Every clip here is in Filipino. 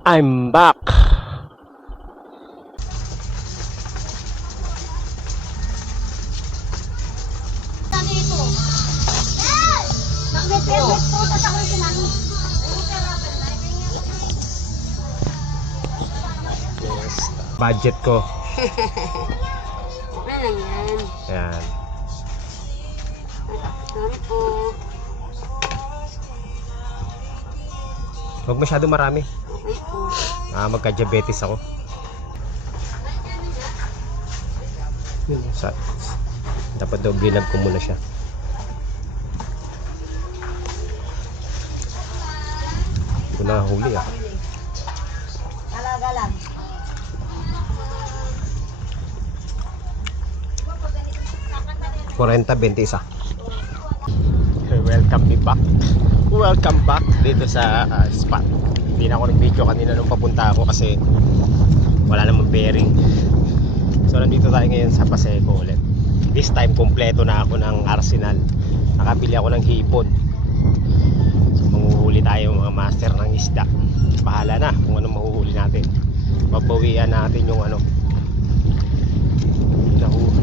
I'm back. Yes. Budget ko. Okay lang yan. Yan. Sorry po. Huwag masyado marami. Okay po. Magka-diabetes ako. Yun, dapat daw blinag ko muna siya. Hindi ko nahuli ah. Talaga lang. Welcome me back. Welcome back dito sa spot. Hindi na ako nag-video kanina nung papunta ako kasi wala namang bearing. So nandito tayo ngayon sa Paseco ulit. This time kompleto na ako ng arsenal. Nakabili ako ng hipon. So manguhuli tayo mga master ng isda. Bahala na kung anong mahuhuli natin. Babawian natin yung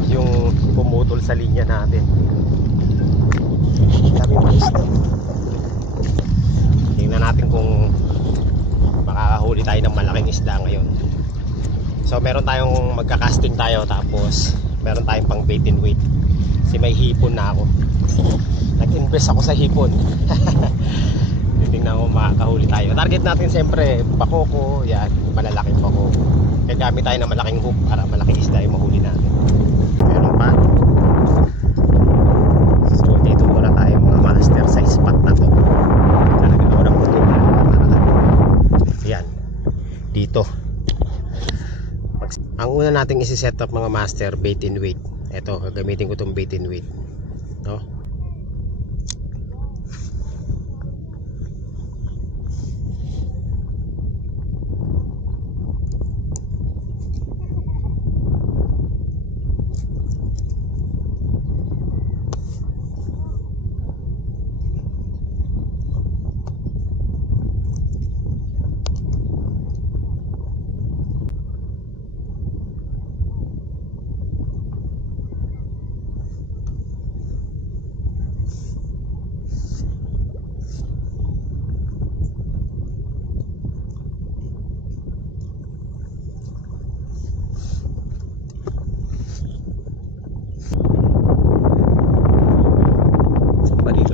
yung pumutol sa linya natin. Dami mga isda. Tingnan natin kung makakahuli tayo ng malaking isda ngayon. So meron tayong magka-casting tayo, tapos meron tayong pang bait and weight. Kasi may hipon na ako. Nag-invest ako sa hipon. Titingnan ko makakahuli tayo. Target natin siyempre bakoko, yan, malalaking bakoko. Gagamit tayo ng malaking hook para malaking isda yung mahuli natin. Meron pa. So dito muna tayo mga master sa spot na to. Talagang ako na puto. Yan. Dito. Ang una nating isi-set up mga master, bait and weight. Ito, gagamitin ko tong bait and weight. No?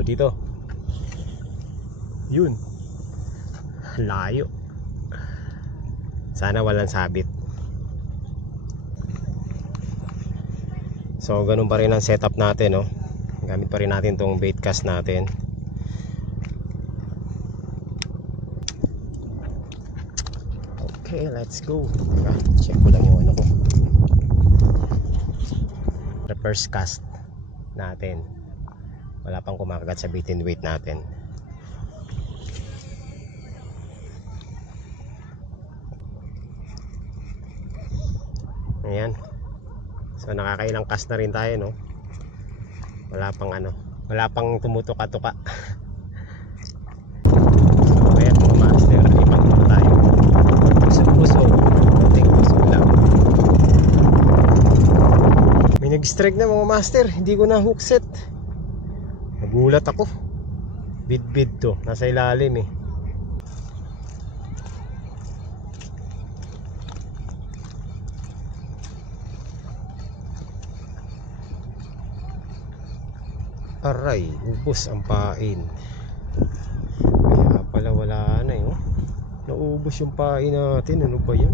Dito. Yun. Layo. Sana walang sabit. So ganun pa rin ang setup natin, no? Gamit pa rin natin tong bait cast natin. Okay, let's go. Check ko lang yung ano ko. Reverse cast natin. Wala pang kumakagat sa bait and weight natin. Ayan. So nakakailang cast na rin tayo, no? Wala pang tumutuka-tuka. So ayan mga master, lipat muna tayo. Pusog-pusog. Konting pusog lang. May nag-strike na mga master. Hindi ko na hook set. Nagulat ako. Bid-bid to. Nasa ilalim eh. Aray, ubos ang pain. Kaya pala wala na eh. Naubos yung pain natin. Ano ba yan?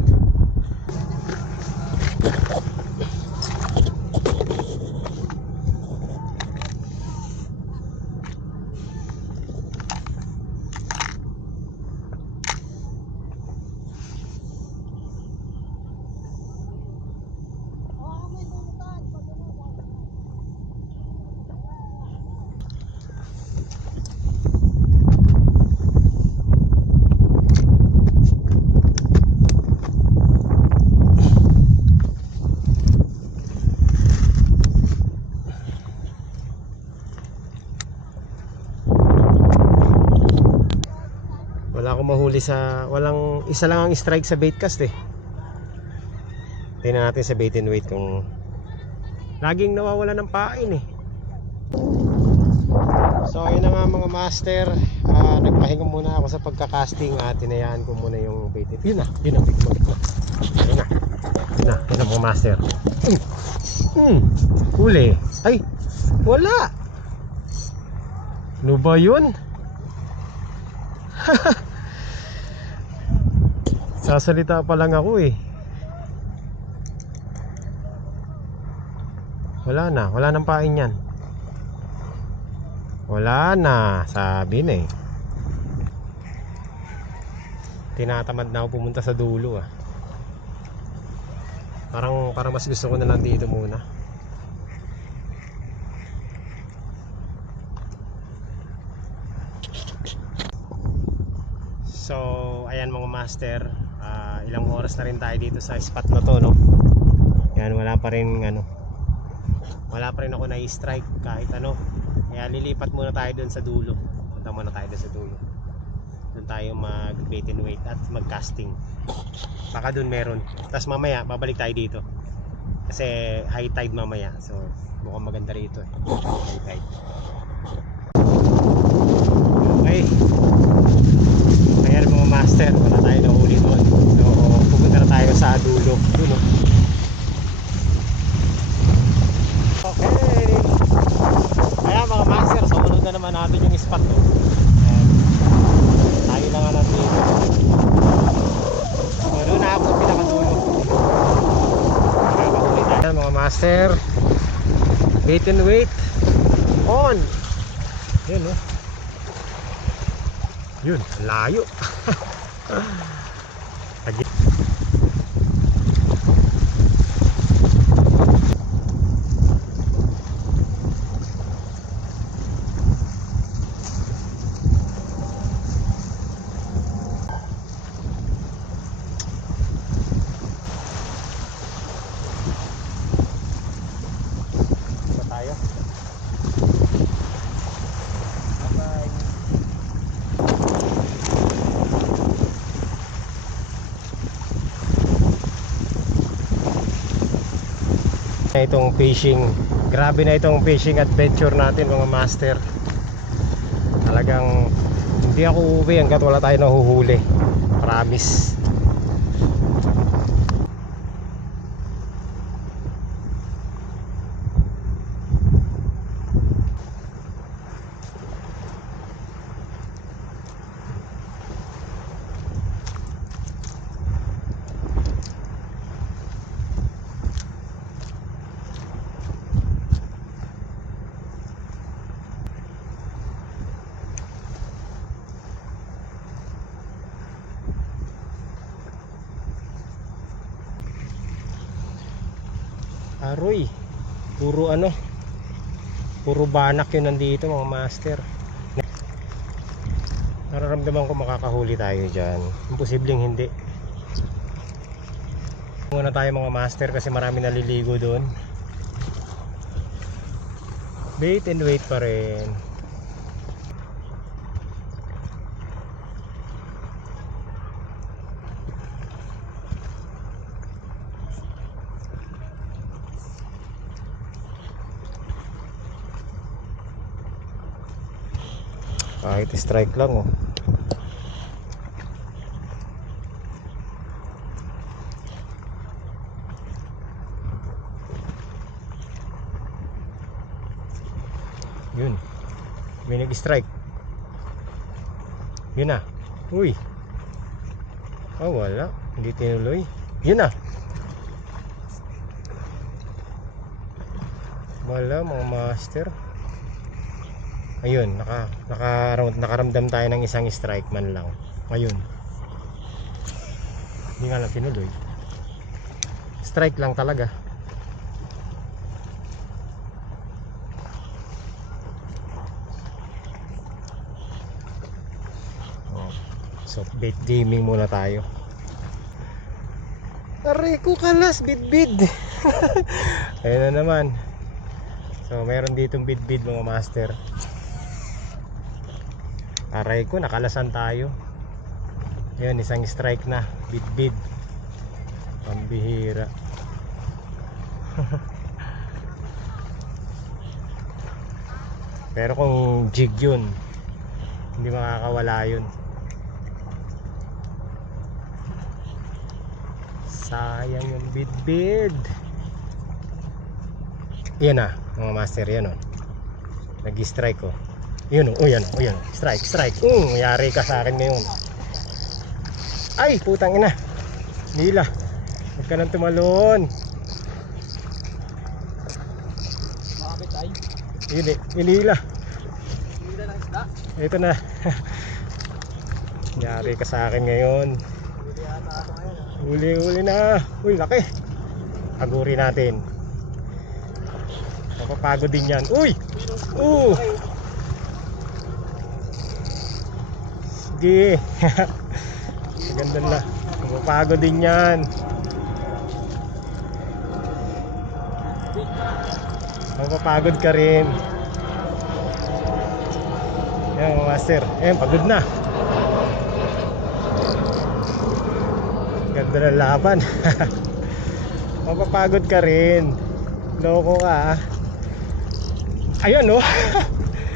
Wala akong mahuli sa, walang, isa lang ang strike sa bait cast eh. Tingnan natin sa bait and weight kung laging nawawala ng pain eh. So ayun na nga mga master, nagpahinga muna ako sa pagkakasting at tinayaan ko muna yung bait. Yun na, yun na, yun na, yun na, yun na mga master. Huli. Ay, wala. Ano ba yun? Sasalita pa lang ako eh. Wala nang pain yan. Wala na, sabi na eh. Tinatamad na ako pumunta sa dulo ah. Parang mas gusto ko na lang dito muna. So, ayan mga master, ilang oras na rin tayo dito sa spot na to, no? Yan, wala pa rin ako na-strike kahit ano. Kaya lilipat muna tayo doon sa dulo. Punta muna tayo doon sa dulo. Doon tayo mag bait and weight at mag casting. Baka doon meron. Tapos mamaya babalik tayo dito. Kasi high tide mamaya. So, mukhang maganda rito eh. High tide. Okay. Ayan mga master, wala tayo nahuli doon. So pupunta na tayo sa dulo. Dulo. Okay. Ayan mga master, sumunod na naman natin yung spot to. Ayan. Tayo na nga natin dito. So doon na ako sa pinakadulo. Nakakahuli tayo. Ayan mga master, bait and weight on. Yun oh. Yun, layo. Ba tayo? Bye. Itong fishing, grabe na itong fishing adventure natin mga master. Talagang hindi ako uuwi hanggat wala tayo nahuhuli, promise. Aroy, puro ano, puro banak yun nandito mga master. Nararamdaman ko makakahuli tayo dyan. Imposibleng hindi. Muna tayo mga master kasi marami naliligo doon. Bait and weight pa rin. Kahit strike lang oh. Yun, may nag-strike. Yun na. Uy. Oh wala, hindi tinuloy. Yun na. Wala mga master. Ayun, nakaramdam tayo ng isang strike man lang. Ayun. Hindi nga lang tinuloy. Strike lang talaga. Oh. So, bait gaming muna tayo. Aray ko kalas, bid-bid. Ayun na naman. So, meron ditong bid-bid mga master. Aray ko, nakalasan tayo. Ayun, isang strike na. Bid-bid. Pambihira. Pero kung jig yun, hindi makakawala yun. Sayang yung bid-bid. Yan na, mga master, yan o. Nag-strike oh. Yun oh, yan oh, yan. Strike, strike. Mayari ka sa akin ngayon. Ay, putang ina. Nila. Huwag ka nang tumalon. Bakit ay? Yun eh, inila. Hindi ng isda. Ito na. Mayari ka sa akin ngayon. Hindi yata ako ngayon. Uli, uli na. Uy, laki. Aguri natin. Mapapagod din yan. Uy! Sige. Ganda na. Mapapagod din yan. Mapapagod ka rin. Yan mga master. Ayan, pagod na. Ganda ng laban. Mapapagod ka rin. Loko ka. Ayan oh.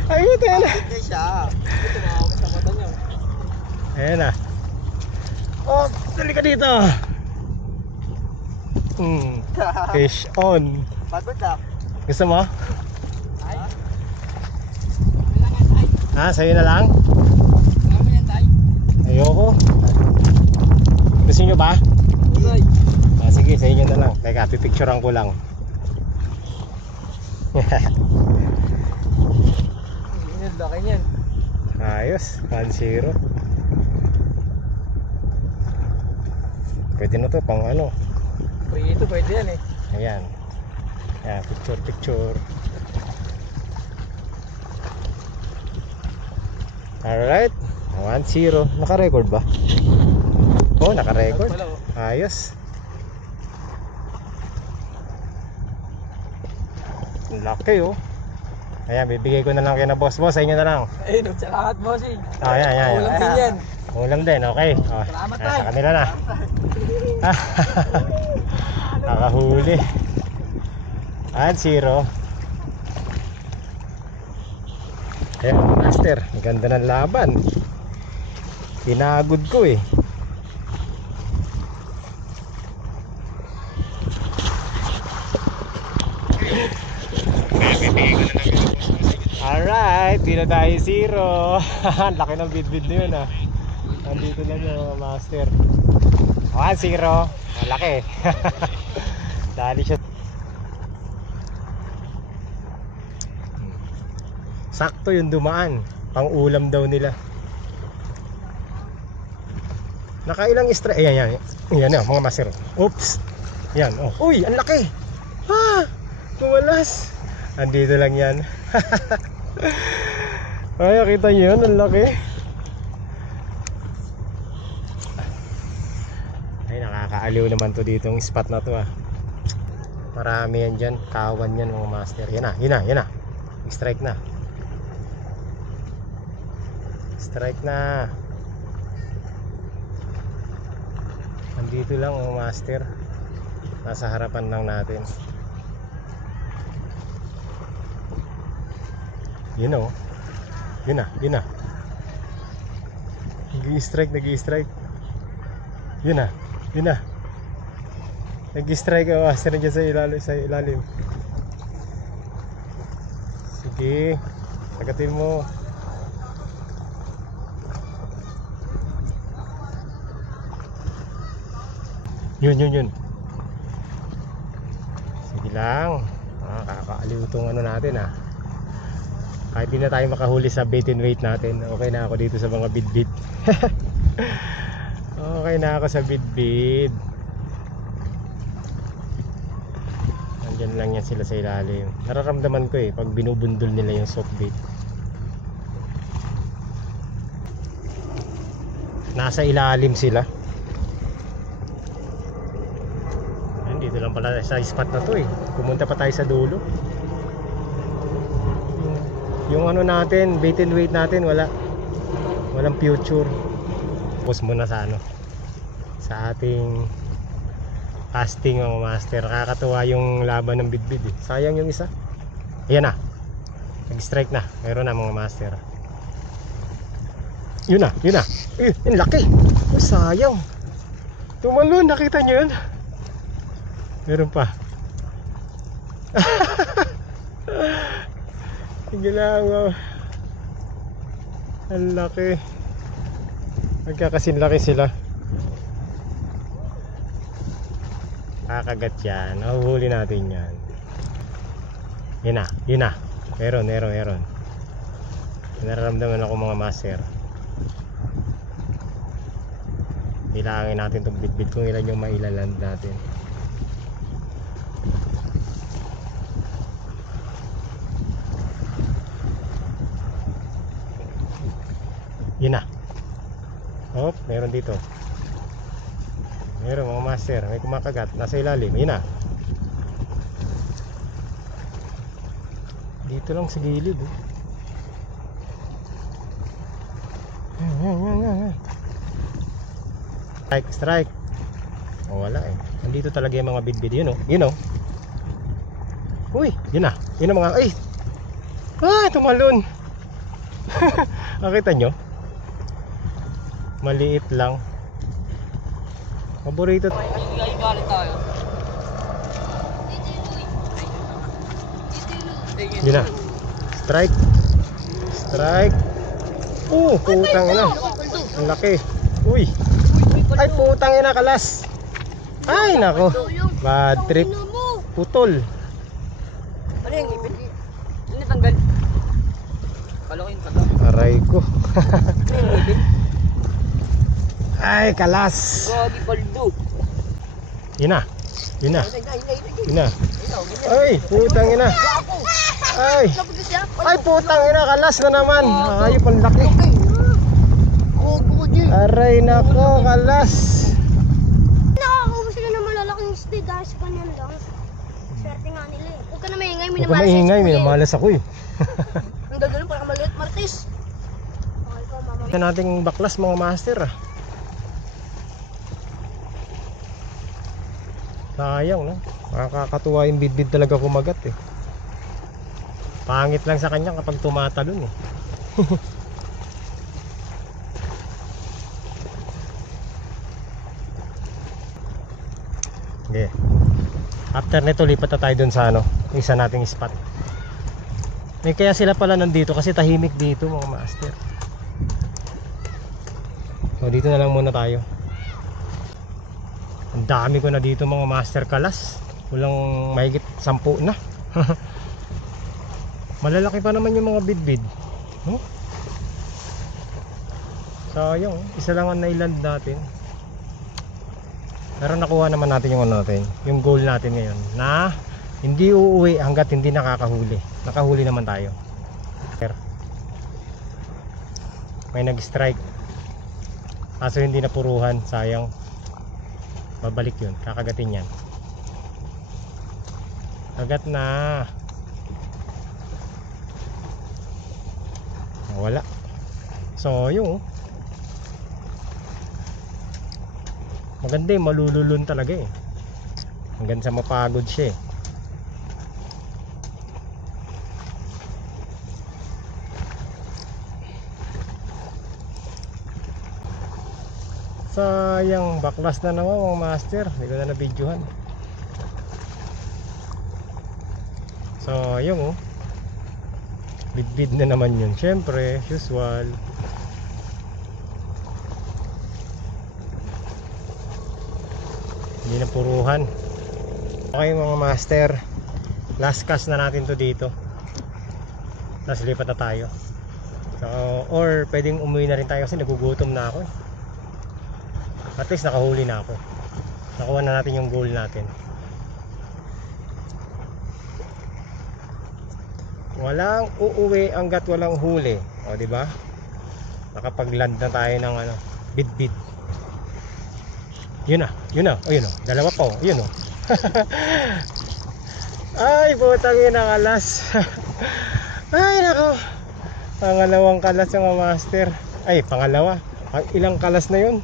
Ayun, ayan na. Hindi siya. Ito makakakit sa mata niya. Ayan na. Oh, dali ka dito. Fish on. Pagod na. Gusto mo? Ay. Ha, sa'yo na lang? Kami yan tayo. Ayoko. Gusto nyo ba? Ulay. Sige, sa inyo na lang. Teka, pipicturean ko lang. Yan, laki niyan. Ayos, 1-0. Pwede na to pang ano. Ito pwede yan eh. Ayan. Ayan, picture, picture. Alright, 1-0. Naka-record ba? Oh, naka-record. Ayos. Ang laki oh. Ayan, bibigay ko na lang kayo na boss. Boss, sa inyo na lang. Ayun, salamat bossing. Ayan, ayan, ayan. Ulam din yan. Ulam din, okay. Oh, Salamat, ayan, sa tay. kanila na. Nakahuli. 1-0. Ayan, master. Ang ganda ng laban. Pinagod ko eh. Alright, di na tayo 0. Ang laki ng bid-bid na yun ah. Nandito lang yung mga master. 1-0. Ang laki. Dali siya. Sakto yung dumaan. Pang ulam daw nila. Nakailang strike. Ayan, yan. Ayan yan, mga master. Oops. Yan, oh. Uy, ang laki. Ah, kumalas. Andito lang yan. Ay, nakita nyo yun, ang laki. Ay, nakakaaliw naman to dito yung spot na to ah. Marami yan dyan, kawan yan mga master. Yan na, yan na, yan na. Strike na. Strike na. Andito lang mga master. Nasa harapan lang natin. Yun o. Yun na, yun na. Nag-i-strike, nag-i-strike. Yun na, yun na. Nag-i-strike ang master dyan sa ilalim. Sige, sagatin mo. Yun, yun, yun. Sige lang. Kakakaaliw itong ano natin ah. Kahit di na tayo makahuli sa bait and weight natin, okay na ako dito sa mga bid-bid. Okay na ako sa bid-bid. Nandyan lang yan sila sa ilalim. Nararamdaman ko eh pag binubundol nila yung soft bait. Nasa ilalim sila. Dito lang pala sa spot na to eh. Pumunta pa tayo sa dulo. Yung ano natin, bait and weight natin, walang future. Focus muna sa ano, sa ating casting mga master. Nakakatuwa yung laban ng bidbid eh. Sayang yung isa. Ayan na, nag-strike na. Meron na mga master. Yun na, yun na. Yung laki. Oh, sayang. Tumalon, nakita nyo yun? Meron pa. Sige lang, oh. Ang laki. Magkakasinlaki sila. Kakagat yan. Nahuhuli natin yan. Yun na, yun na. Meron. Nararamdaman ako mga master. Bilangin natin itong bitbit kung ilan yung mailaland natin. Yun na. Oh, meron dito. Meron mga master. May kumakagat. Nasa ilalim. Yun na. Dito lang sa gilid eh. Strike. Oh, wala eh. Nandito talaga yung mga bidbid. Yun oh. Yun oh. Uy, yun na. Yun na mga. Ay! Ah, tumalon. Nakita nyo? Maliit lang. Paborito. Galit tayo. Yun na. Strike. Strike. Putang ina. Ang laki. Uy. Ay, putang ina, kalas. Ay, nako. Bad trip. Putol. Ano yung ipin? Ano tanggal? Kala ko yung taga. Aray ko. Ano yung ipin? Ay, kalas. Gagi paldo. Yun na. Yun na. Yun na. Ay, putang ina. Ay. Ay, putang ina, kalas na naman. Ay, panlaki. Aray nako, kalas. Nakakaubos sila ng malalaking isda dahil sa kanyan lang. Swerte nga nila eh. Huwag ka na maingay, Huwag ka maingay, minamalas ako eh. Ang gagawin para maliit, Martis. Okay po, mama. Ito nating baklas mga master ah. Sayang no. Nakakatuwa yung bidbid talaga kumagat eh. Pangit lang sa kanya kapag tumatalon eh. Okay. After nito lipat na tayo dun sa ano, isa nating spot. May kaya sila pala nandito kasi tahimik dito mga master. So dito na lang muna tayo. Ang dami ko na dito mga master kalas. Walang mahigit 10 na. Malalaki pa naman yung mga bidbid. Huh? Sayang, isa lang ang nailand natin. Pero nakuha naman natin yung ano natin, yung goal natin ngayon na hindi uuwi hanggat hindi nakakahuli. Nakahuli naman tayo. May nag-strike. Kaso hindi napuruhan, sayang. Babalik yun, kakagatin yan. Kagat na. Wala. So yung maganda yung malululun talaga eh. Hanggang sa mapagod siya eh. Sayang, baklas na naman mga master. Hindi ko na na-videohan. So yung oh, bidbid na naman yun. Syempre, usual. Hindi na puruhan. Okay mga master, last cast na natin to dito. Tapos lipat na tayo. So, or pwedeng umuwi na rin tayo kasi nagugutom na ako eh. At least nakahuli na ako. Nakuha na natin yung goal natin. Walang uuwi hanggat walang huli. O di ba? Nakapag-land na tayo ng ano, bidbid. Yun na, yun na. O yun o, dalawa pa o, yun o. Ay, butang yun ang kalas. Ay, nako. Pangalawang kalas yung master. Ay, pangalawa. Ilang kalas na yun.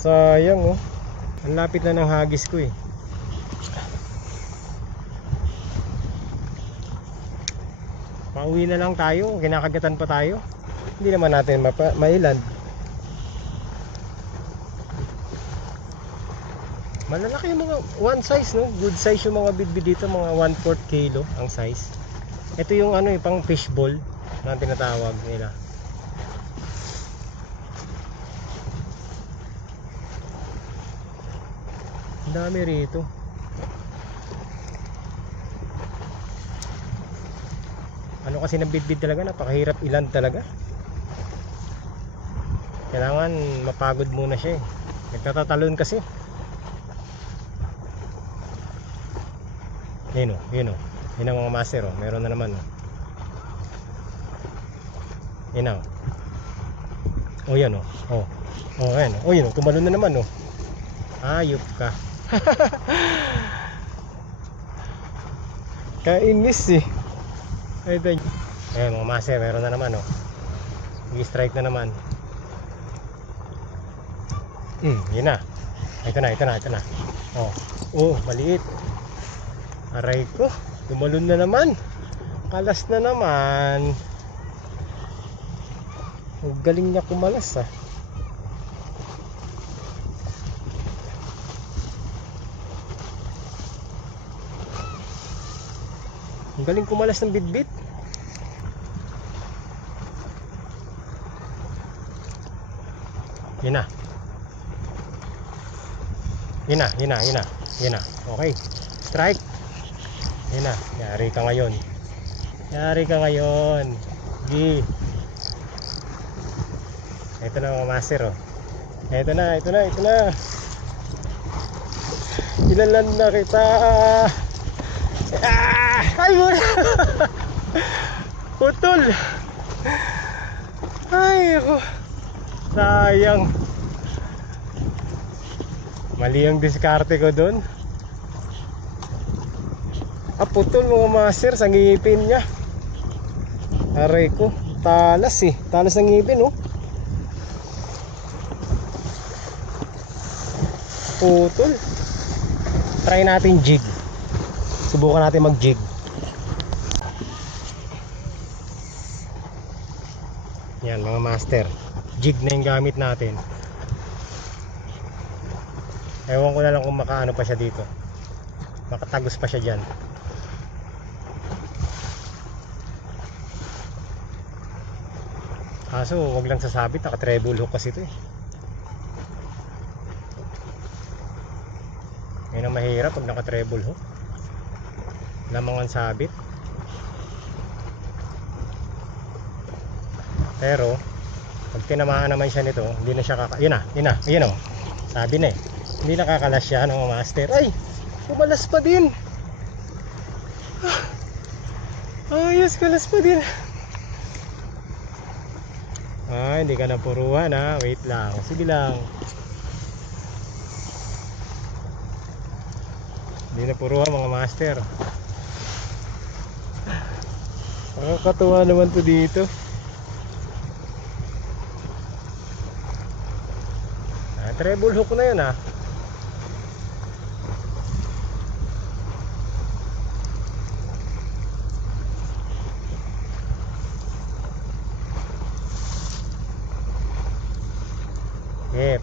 Sayang oh. Ang lapit na ng hagis ko eh. Pauwi na lang tayo, kinakagatan pa tayo. Hindi naman natin mailan. Malalaki yung mga one size, no? Good size yung mga bidbid dito, mga 1/4 kilo ang size. Ito yung ano, yung pang fishball na tinatawag nila. Ang dami rito. Ano kasi ng bidbid talaga, napakahirap ilan talaga. Kailangan mapagod muna siya eh. Nagtatatalon kasi. Yun o, yun o. Yun ang mga master o. Meron na naman o. Yun o. O yan o. O. O yan o. O yun o. Tumalon na naman o. Ayop ka. Kainis eh. Ayan mga master. Meron na naman o. I-strike na naman. Yun na. Ito na, ito na, ito na. Oh, maliit. Aray ko, tumalon na naman. Kalas na naman. Ang galing niya kumalas ah. Ang galing kumalas ng bitbit. Yun na. Yun na, yun na, yun na. Yun na, okay. Strike. Yun na, yari ka ngayon. Yari ka ngayon. Gi. Ito na mga master oh. Ito na, ito na, ito na. Ilalan na kita. Ay mo. Putol. Ay ako. Sayang. Mali ang diskarte ko doon. Putol mga master sa ngipin niya. Aray ko, talas eh. Talas ng ngipin oh. Putol. Try natin jig. Subukan natin mag jig. Yan mga master. Jig na yung gamit natin. Ewan ko na lang kung makaano pa siya dito. Makatagos pa siya dyan. Kaso wag lang sasabit, naka treble hook kasi ito eh. Yan ang mahirap pag naka treble hook. Lamangan sabit. Pero pag tinamaan naman siya nito, hindi na siya yun na, yun na, yun o. Sabi na eh, hindi nakakalas siya ng master. Ay, kumalas pa din. Ayos, kalas pa din. Hindi ka napuruhan ha. Wait lang, sige lang. Hindi napuruhan mga master. Nakakatuwa naman to dito. Treble hook na yun ha.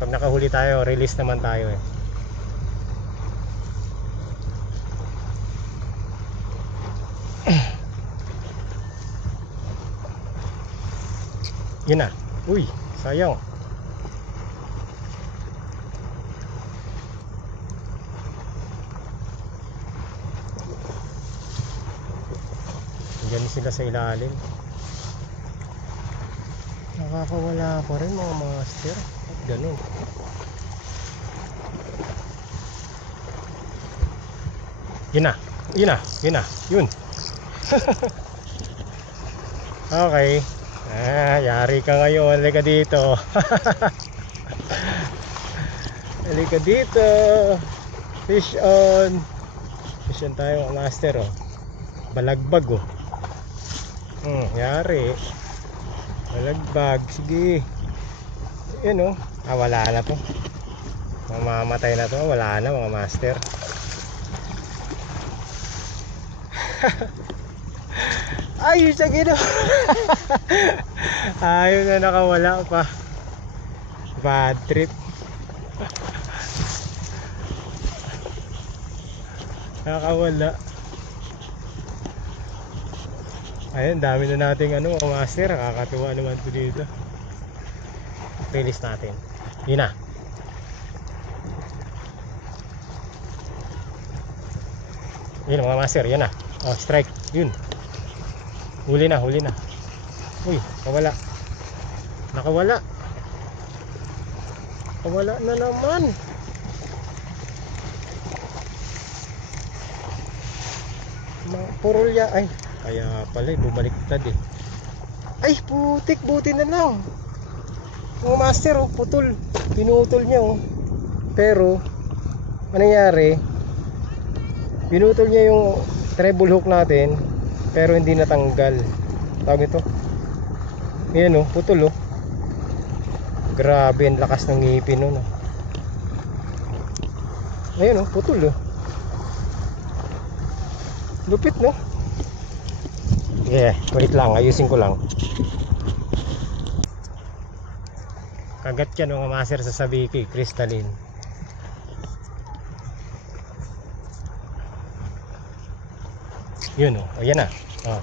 Pag nakahuli tayo, release naman tayo eh. Yun na. Uy, sayang. Diyan sila sa ilalim. Nakakawala pa rin mga master. At ganun. Yun na. Yun na. Yun na. Yun. Okay. Yari ka ngayon. Halika dito. Halika dito. Fish on. Fish on tayo mga master oh. Balagbag oh. Yari. Malagbag, sige. Yun oh. Ah, wala na to. Mamamatay na to, wala na mga master. Ayun siya gino. Ayun na, nakawala pa. Bad trip. Nakawala. Ayun, dami na nating ano, mga master. Nakakatuwa naman to dito. Release natin. Yun na. Yun mga master, yun na. Oh, strike. Yun. Huli na, huli na. Uy, nakawala. Nakawala. Nakawala na naman. Purulya. Ay, kaya pala bumaliktad eh. Ay, putik, buti na lang. Mga master, oh, putol. Pinutol niya oh. Pero anong nangyari? Pinutol niya yung treble hook natin, pero hindi natanggal. Tawag ito. Ayan oh, putol oh. Grabe, ang lakas ng ngipin nun oh. Ayan oh, putol oh. Lupit no? Yeah, wait lang, ayusin ko lang. Kagat yan mga master sa sabiki, crystalline. Yun oh, ayan na. Oh.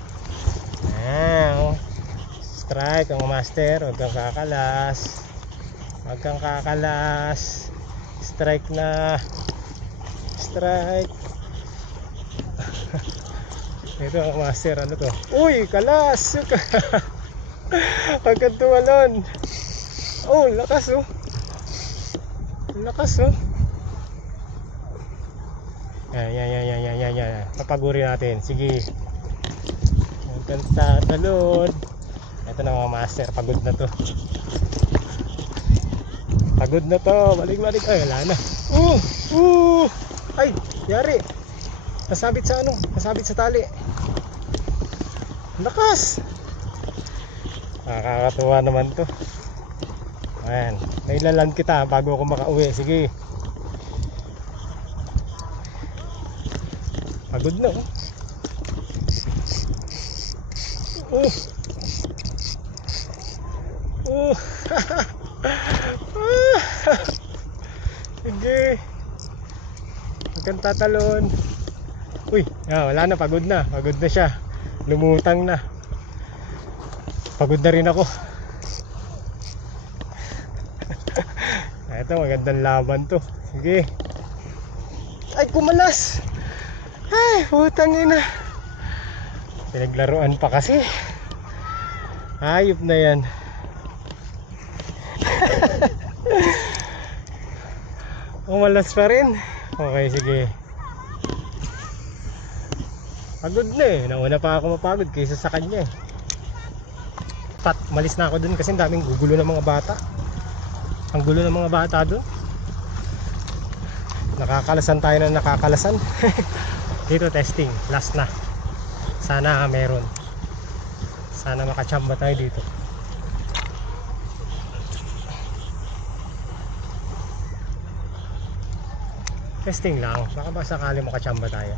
Ah, oh. Strike mga master, huwag kang kakalas. Huwag kang kakalas. Strike na. Strike. Ito mga master, ano to? Uy, kalas! Huwag kang tumalon. Oh, lakas oh. Lakas oh. Yan. Papaguri natin. Sige. Huwag kang tatalon. Ito na mga master, pagod na to. Pagod na to. Balik. Ay, wala na. Ay, yari. Nasabit sa ano? Nasabit sa tali. Lakas. Nakakatuwa naman to. Ayan, nailalan kita bago ako makauwi. Sige. Pagod na oh. Sige. Huwag kang tatalon. Uy, wala na, pagod na. Pagod na siya. Lumutang na. Pagod na rin ako. Ito, magandang laban to. Sige. Ay, kumalas. Ay, putang ina. Pinaglaruan pa kasi. Hayop na yan. Kumalas pa rin. Okay, sige. Pagod na eh. Nauna pa ako mapagod kaysa sa kanya eh. Malis na ako dun kasi daming gugulo ng mga bata. Ang gulo ng mga bata dun. Nakakalasan tayo na nakakalasan. Dito testing, last na. Sana meron. Sana makachamba tayo dito. Testing lang, baka ba sakali makachamba tayo.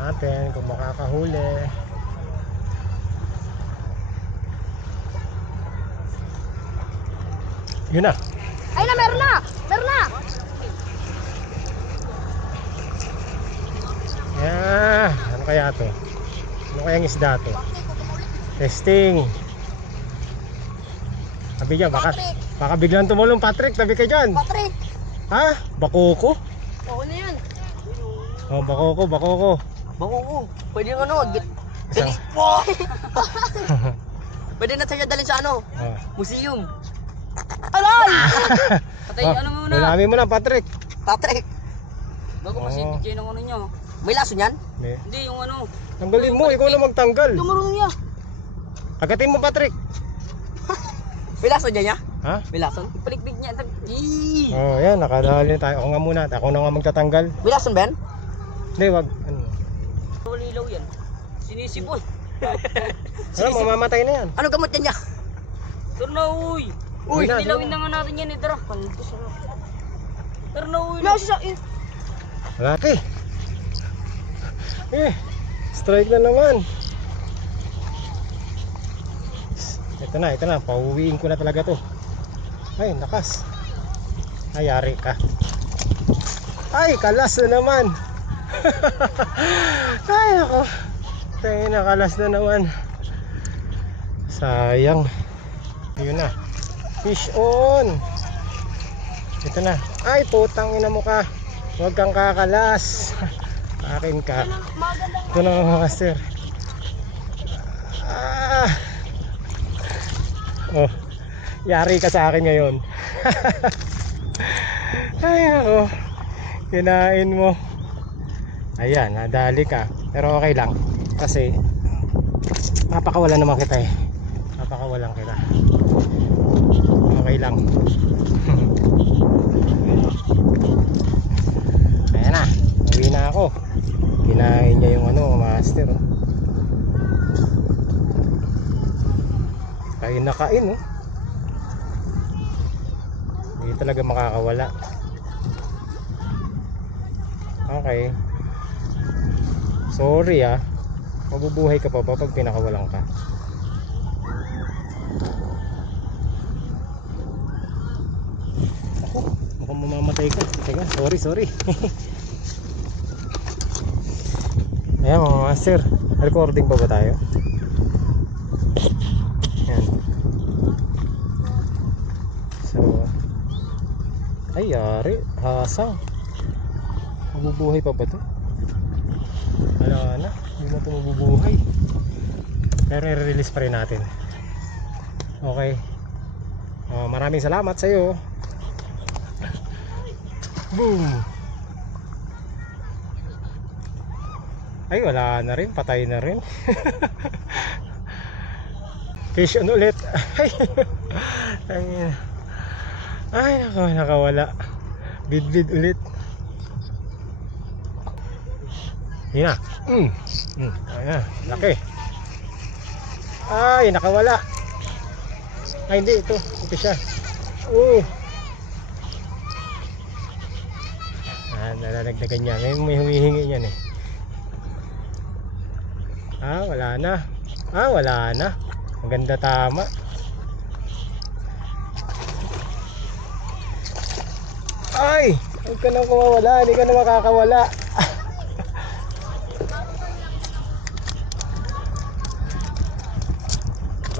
Natin kung makakahuli. Yun na. Ay na, meron na! Meron na! Yeah, ano kaya to? Ano kayang isda to? Testing. Tabi dyan, baka biglang tumulong. Patrick, tabi ka dyan. Patrick! Ha? Bakoko? Oo na yan. Oh, bakoko. Bango. Pwede yung ano, Isang... pwede na tayo dalhin sa ano, Oh. museum. Aray! Patay, ano muna? Ulami mo na, Patrick. Patrick. Bago Oo. kasi DJ ng ano nyo. May laso niyan? Hindi. Hindi, yung ano. Tanggalin mo, ikaw na magtanggal. Tumurong niya. Agatin mo, Patrick. May lason niya niya? Ha? May lason? Ipaligpig niya. Eee! Oh, yan, nakadali na tayo. Ako nga muna, ako na nga magtatanggal. May lason ba yan? Hindi, wag. Ano? Wala ilaw yan. Sinisipon. Ano, mamamatay na yan. Ano gamot yan niya? Tara na, uy! Uy, na, nilawin sige na nga natin yan, tara. Tara na, uy! Laki. Strike na naman. Ito na, pauwiin ko na talaga to. Ay, nakas. Ay, yari ka. Ay, kalas na naman. Ay, ako. Tayo na, kalas na naman. Sayang. Yun na. Fish on. Ito na. Ay, putang ina mo ka. Huwag kang kakalas. Akin ka. Ito na mga master. Oh, yari ka sa akin ngayon. Ay ako, kinain mo. Ayan, nadali ka. Pero okay lang. Kasi mapakawalan naman kita eh. Mapakawalan kita. Okay lang. Ayan na, uwi na ako. Kinain niya yung ano, master. Kain na kain, oh. Hindi talaga makakawala. Okay. Sorry ah. Mabubuhay ka pa ba pag pinakawalan ka? Ako, mukhang mamamatay ka. Teka, sorry. Ayan mga master, recording pa ba tayo? Ayan. So, ay yari, hasang. Mabubuhay pa ba to? Wala na, hindi na ito mabubuhay. Pero i-release pa rin natin. Okay. Maraming salamat sa iyo. Boom. Ay wala na rin, patay na rin. Fish on ulit. Ay nako, nakawala. Bid ulit. Yun na. Ayan, laki. Ay nakawala. Ay hindi, ito siya. Nalalagdagan niya. May humihingi niyan eh. Wala na. Ang ganda, tama. Ay! Huwag ka nang kumawala. Hindi ka na makakawala.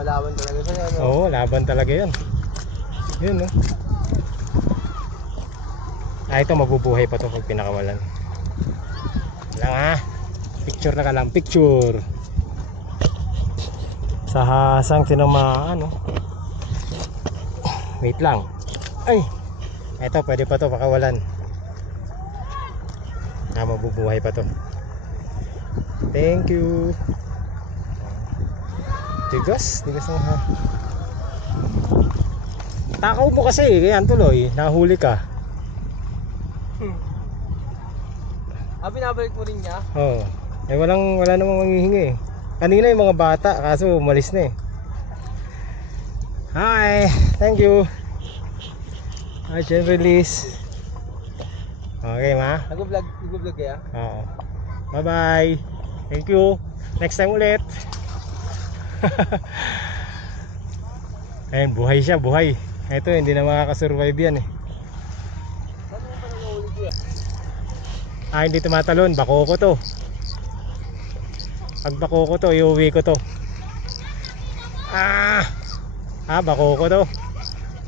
Malaban talaga siya, ano? Oo, laban talaga yan. Yun, no? Ito mabubuhay pa to pag pinakawalan. Lang ha. Picture na ka lang, picture. Sa hasang tinamaan, no? Wait lang. Ay! Ito, pwede pa to pakawalan. Mabubuhay pa to. Thank you. Tigas na ha. Takaw mo kasi, kaya tuloy, nahuli ka. Binabalik mo rin niya? Oo. Wala namang manghihingi eh. Kanina yung mga bata, kaso umalis na eh. Hi, thank you. I can release. Okay ma? Nag-vlog kaya? Oo. Bye bye. Thank you. Next time ulit. Ayun, buhay siya, buhay. Ito, hindi na makakasurvive yan eh. Hindi tumatalon, bako ko to. Pag bako ko to, iuwi ko to. Bako ko to.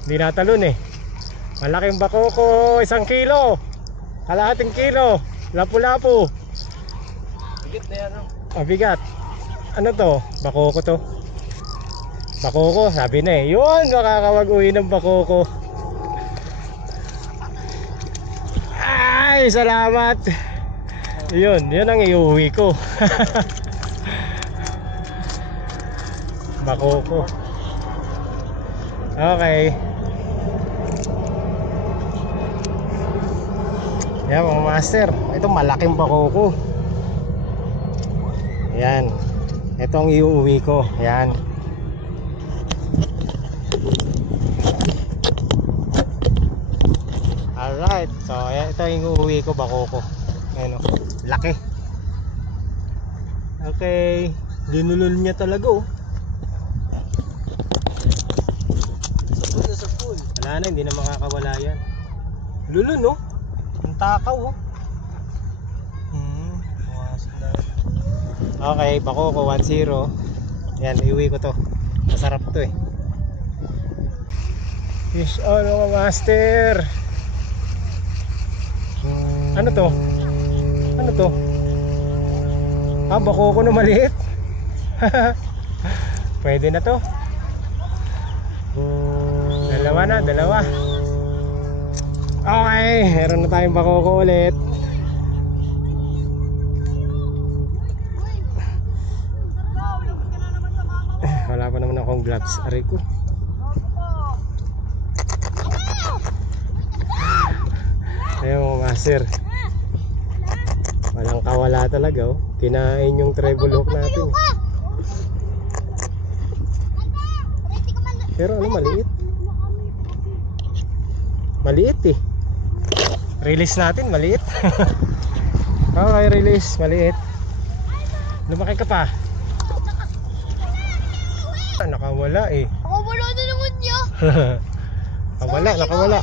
Hindi natalon eh. Malaking bako ko, 1 kilo. Kalahating kilo. Lapu-lapu. Bigat na yan, no? Bigat. Ano to? Bako ko to. Bako ko, sabi na eh. Yun, makakawag-uwi ng bako ko. Ay, salamat. Yun ang iuwi ko. Bakoko. Okay. Yan mga master. Ito malaking bakoko. Yan. Ito ang iuwi ko. Yan. Alright. So ito yung iuwi ko, bakoko. Ayan o. Laki. Okay. Linulol niya talaga oh. Sa pool. Wala na, hindi na makakawala yan. Lulun no? Ang takaw oh. Okay, bakoko 1-0. Yan, iuwi ko to. Masarap to eh. Fish on mga master. Ano to? Ano to? Ah, bakoko na maliit. Pwede na to. Dalawa na, dalawa. Okay, meron na tayong bakoko ulit. Wala pa naman akong gloves. Aray ko. Ayun mga master. Walang kawala talaga oh. Kinain yung treble hook natin. Pero ano maliit? Maliit eh. Release natin maliit. Okay, release maliit. Lumaki ka pa. Nakawala eh. Nakawala na naman niya. Nakawala, nakawala.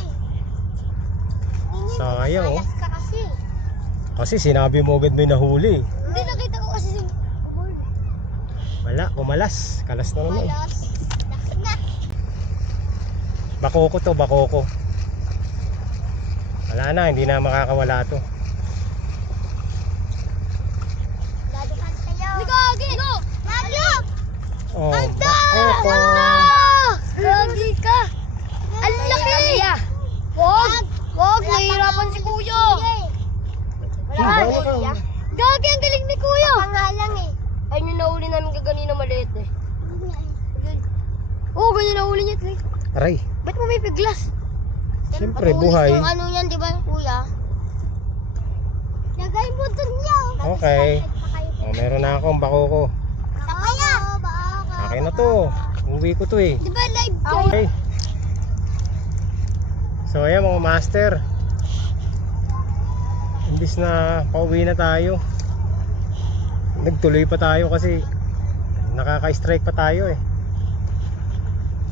Sayang oh. Malas ka kasi. Kasi sinabi mo agad may nahuli. Hindi, nakita ko kasi yung umul. Wala, kumalas. Kalas na naman. Malas. Laki na. Bakoko to, bakoko. Wala na, hindi na makakawala to. Dadukan sa'yo. Nagagi! Go! Lalo! Oh, bakoko. Gagi ka! Ang laki! Wag! Wag! Nahihirapan si kuya! Wala ka. Gagi, ang galing ni kuya! Pangalang eh. Ayun yung nahuli namin kaganina maliit eh. Oo, ganyan nahuli niya ito eh. Aray, Ba't mo may piglas? siyempre buhay. Yung ano yan, di ba kuya? Lagay mo dun niya. Okay. Oh, meron na akong bakoko. Kaya! Akin na to. Uwi ko to eh. Di ba live ka? Okay. So ayan mga master. Imbis na pauwi na tayo, nagtuloy pa tayo kasi nakaka-strike pa tayo eh.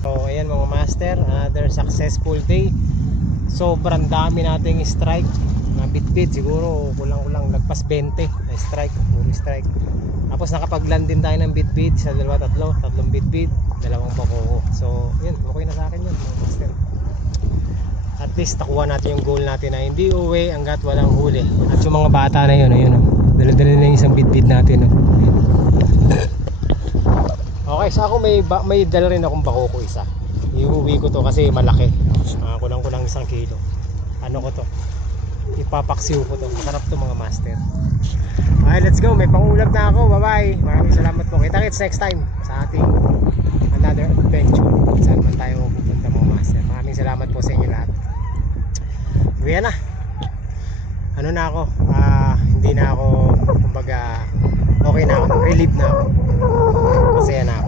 So ayan mga master, another successful day. Sobrang dami nating strike na bit-bit, siguro kulang-kulang lagpas 20 na strike, puro strike. Tapos nakapag-land din tayo ng bit-bit sa tatlong bit-bit, dalawang bakoko. So yun, okay na sa akin yun mga master. At least nakuha natin yung goal natin na hindi uwi hanggat walang huli. At yung mga bata na yun, ayun, dala-dala na yung isang bit-bit natin. Okay, so ako may dala rin akong bakoko isa. Iuwi ko to kasi malaki. Kulang-kulang 1 kilo. Ano ko to? Ipapaksiw ko to. Masarap to mga master. Okay, let's go. May pangulam na ako. Bye-bye. Maraming salamat po. Kita-kits next time sa ating another adventure. Saan man tayo pupunta mga master. Maraming salamat po sa inyo lahat. Uwi na. Ano na ako? Hindi na ako, kumbaga, okay na ako. Relieved na ako. Masaya na ako.